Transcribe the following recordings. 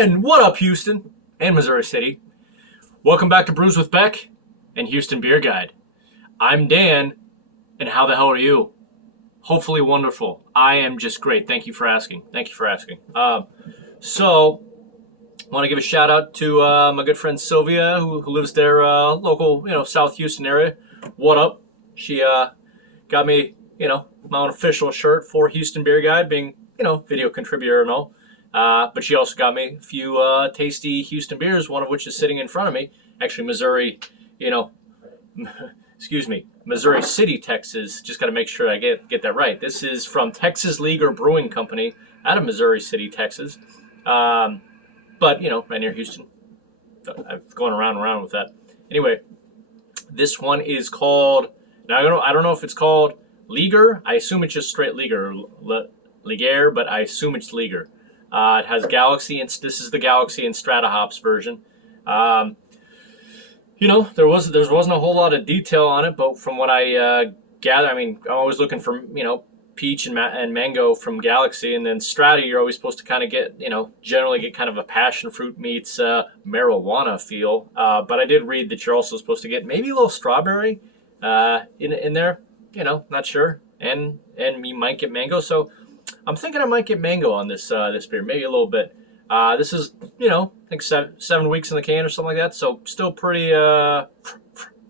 And what up, Houston and Missouri City? Welcome back to Brews with Beck and Houston Beer Guide. I'm Dan, and how the hell are you? Hopefully wonderful. I am just great. Thank you for asking. So, I want to give a shout out to my good friend Sylvia, who lives there, local, South Houston area. What up? She got me, my own official shirt for Houston Beer Guide, being, video contributor and all. But she also got me a few tasty Houston beers, one of which is sitting in front of me. Actually, Missouri, Missouri City, Texas. Just got to make sure I get that right. This is from Texas Leaguer Brewing Company out of Missouri City, Texas. But, right near Houston. I'm going around with that. Anyway, this one is called, now I don't know if it's called Leaguer. I assume it's just straight Leaguer, Liger, but I assume it's Leaguer. It has Galaxy, and this is the Galaxy and Strata hops version. There wasn't a whole lot of detail on it, but from what I gather, I'm always looking for peach and mango from Galaxy, and then Strata you're always supposed to kind of get generally get kind of a passion fruit meets marijuana feel. But I did read that you're also supposed to get maybe a little strawberry in there. Not sure, and you might get mango. So I'm thinking I might get mango on this beer, maybe a little bit. This is, I think 7 weeks in the can or something like that, so still pretty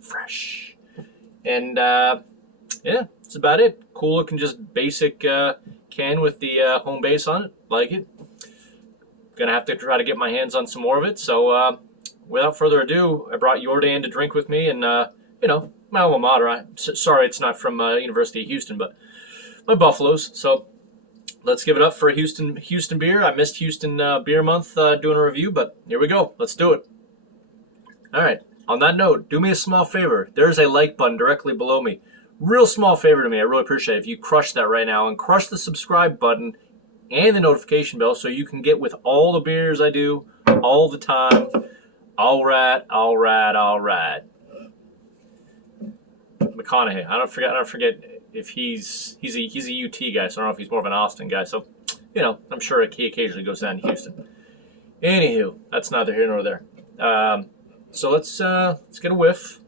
fresh. And yeah, that's about it. Cool looking, just basic can with the home base on it. Like it. Gonna have to try to get my hands on some more of it. So without further ado, I brought Jordan to drink with me, and my alma mater. Sorry, it's not from University of Houston, but my Buffaloes. So let's give it up for Houston beer. I missed Houston Beer Month doing a review, but here we go. Let's do it. All right. On that note, do me a small favor. There's a like button directly below me. Real small favor to me. I really appreciate it if you crush that right now, and crush the subscribe button and the notification bell so you can get with all the beers I do all the time. All right. McConaughey. I don't forget if he's a UT guy, so I don't know if he's more of an Austin guy. So, I'm sure he occasionally goes down to Houston. Anywho, that's neither here nor there. So let's get a whiff,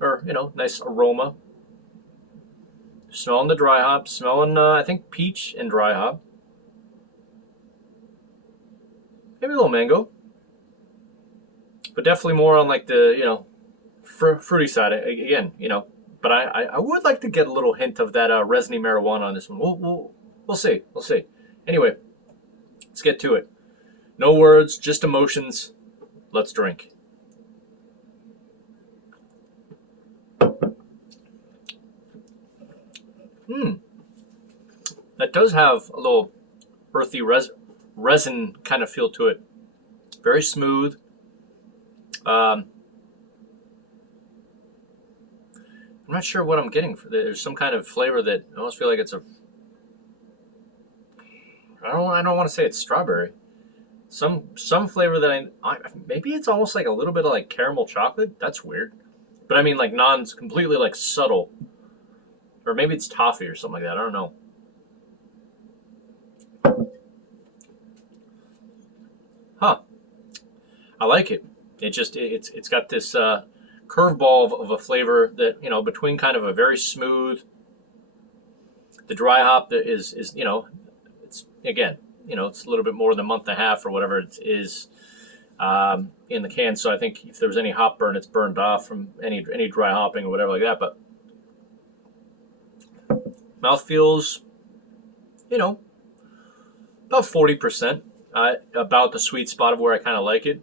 or nice aroma. Smelling the dry hop, smelling I think peach and dry hop. Maybe a little mango, but definitely more on like the fruity side again. But I would like to get a little hint of that resiny marijuana on this one. We'll see. Anyway, let's get to it. No words, just emotions. Let's drink. That does have a little earthy resin kind of feel to it. Very smooth. I'm not sure what I'm getting. There's some kind of flavor that I almost feel like it's I don't want to say it's strawberry. Some flavor that maybe it's almost like a little bit of like caramel chocolate. That's weird. But I mean like completely like subtle. Or maybe it's toffee or something like that. I don't know. Huh. I like it. It's got this curveball of a flavor that, between kind of a very smooth, the dry hop that is it's again, it's a little bit more than a month and a half or whatever it is in the can. So I think if there was any hop burn, it's burned off from any dry hopping or whatever like that. But mouth feels, about 40%, about the sweet spot of where I kind of like it.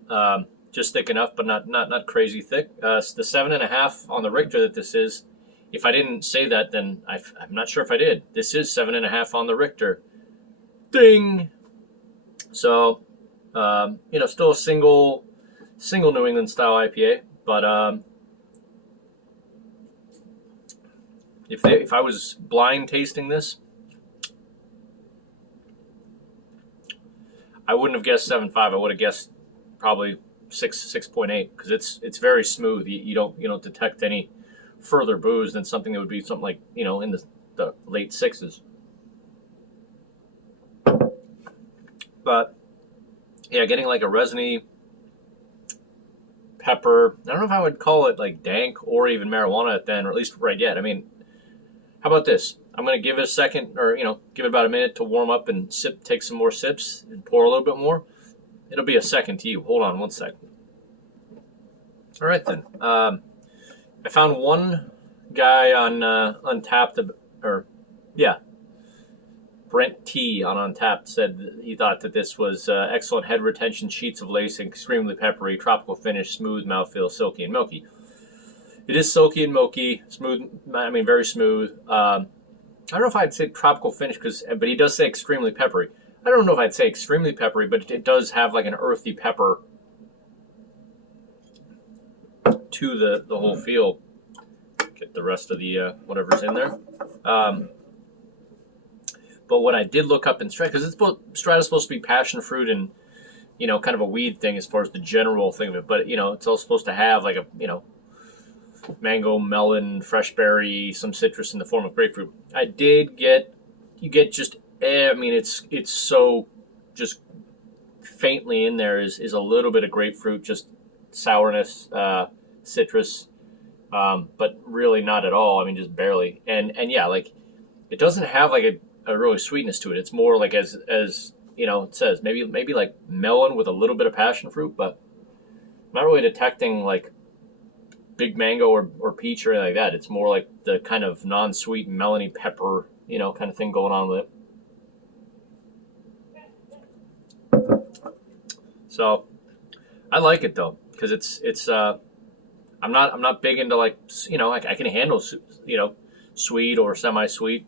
Just thick enough, but not crazy thick. The 7.5 on the Richter that this is. If I didn't say that, then I'm not sure if I did. This is 7.5 on the Richter. Ding. So, still a single New England style IPA, but if I was blind tasting this, I wouldn't have guessed 7.5. I would have guessed probably 6.8 because it's very smooth. You don't detect any further booze than something that would be something like in the late 6s. But Yeah, getting like a resiny pepper. I don't know if I would call it like dank or even marijuana then, or at least right yet. I mean, how about this? I'm gonna give it a second, or give it about a minute to warm up and take some more sips, and pour a little bit more. It'll be a second to you. Hold on one second. All right then. I found one guy on Untapped, or yeah, Brent T on Untapped said that he thought that this was excellent head retention, sheets of lacing, extremely peppery, tropical finish, smooth mouthfeel, silky and milky. It is silky and milky, smooth. I mean, very smooth. I don't know if I'd say tropical finish, but he does say extremely peppery. I don't know if I'd say extremely peppery, but it does have like an earthy pepper to the whole feel. Get the rest of the whatever's in there. But what I did look up in Strata, because Strata's supposed to be passion fruit and kind of a weed thing as far as the general thing of it. But it's all supposed to have like a mango, melon, fresh berry, some citrus in the form of grapefruit. I did get just I mean it's so just faintly in there is a little bit of grapefruit, just sourness, citrus, but really not at all. I mean just barely. And yeah, like it doesn't have like a really sweetness to it. It's more like as it says, maybe like melon with a little bit of passion fruit, but I'm not really detecting like big mango or peach or anything like that. It's more like the kind of non-sweet melony pepper, kind of thing going on with it. So I like it though, because it's I'm not big into like I can handle sweet or semi-sweet.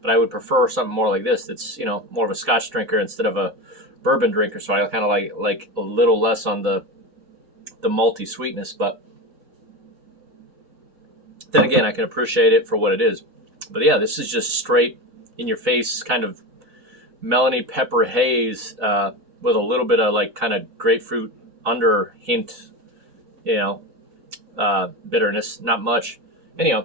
But I would prefer something more like this. That's more of a Scotch drinker instead of a bourbon drinker. So I kind of like a little less on the malty sweetness. But then again, I can appreciate it for what it is. But yeah, this is just straight in your face kind of melony pepper haze with a little bit of like kind of grapefruit under hint, bitterness. Not much. Anyhow,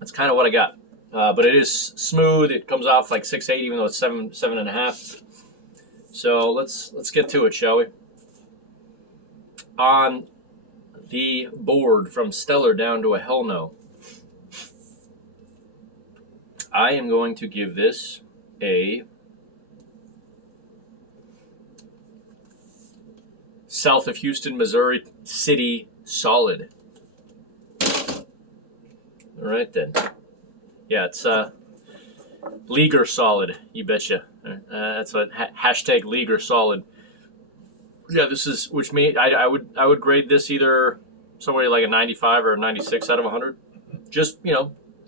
that's kind of what I got. But it is smooth. It comes off like 6.8, even though it's 7.5. So let's get to it, shall we? On the board from stellar down to a hell no, I am going to give this a South of Houston, Missouri City solid. All right then. Yeah, it's Leaguer solid, you betcha. That's what hashtag Leaguer solid. Yeah, this is I would grade this either somewhere like a 95 or a 96 out of 100. Just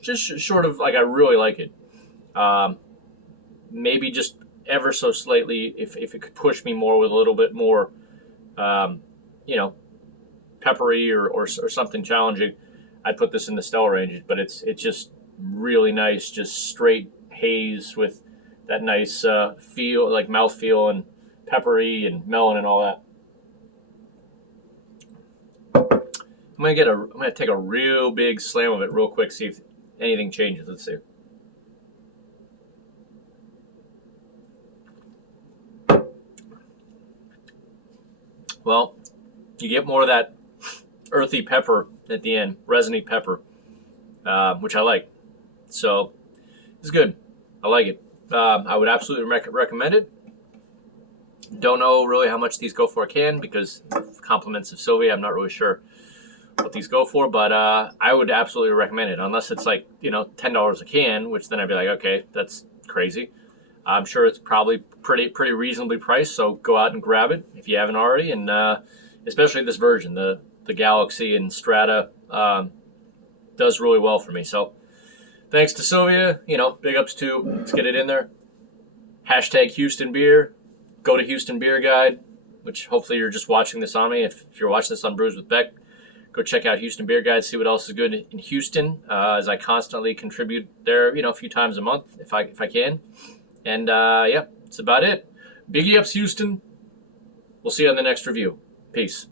just short of like I really like it. Maybe just ever so slightly if it could push me more with a little bit more, peppery or something challenging, I'd put this in the stellar range. But it's just really nice, just straight haze with that nice feel, like mouthfeel and peppery and melon and all that. I'm gonna take a real big slam of it real quick, see if anything changes. Let's see. Well, you get more of that earthy pepper at the end, resiny pepper, which I like. So it's good. I like it. I would absolutely recommend it. Don't know really how much these go for a can because compliments of Sylvia, I'm not really sure what these go for, but I would absolutely recommend it, unless it's like $10 a can, which then I'd be like, okay, that's crazy. I'm sure it's probably pretty reasonably priced, so go out and grab it if you haven't already, and especially this version, the Galaxy and Strata does really well for me. So thanks to Sylvia, big ups to, let's get it in there. Hashtag Houston Beer. Go to Houston Beer Guide, which hopefully you're just watching this on me. If you're watching this on Brews with Beck, go check out Houston Beer Guide, see what else is good in Houston, as I constantly contribute there, a few times a month if I can. And yeah, that's about it. Biggie ups, Houston. We'll see you on the next review. Peace.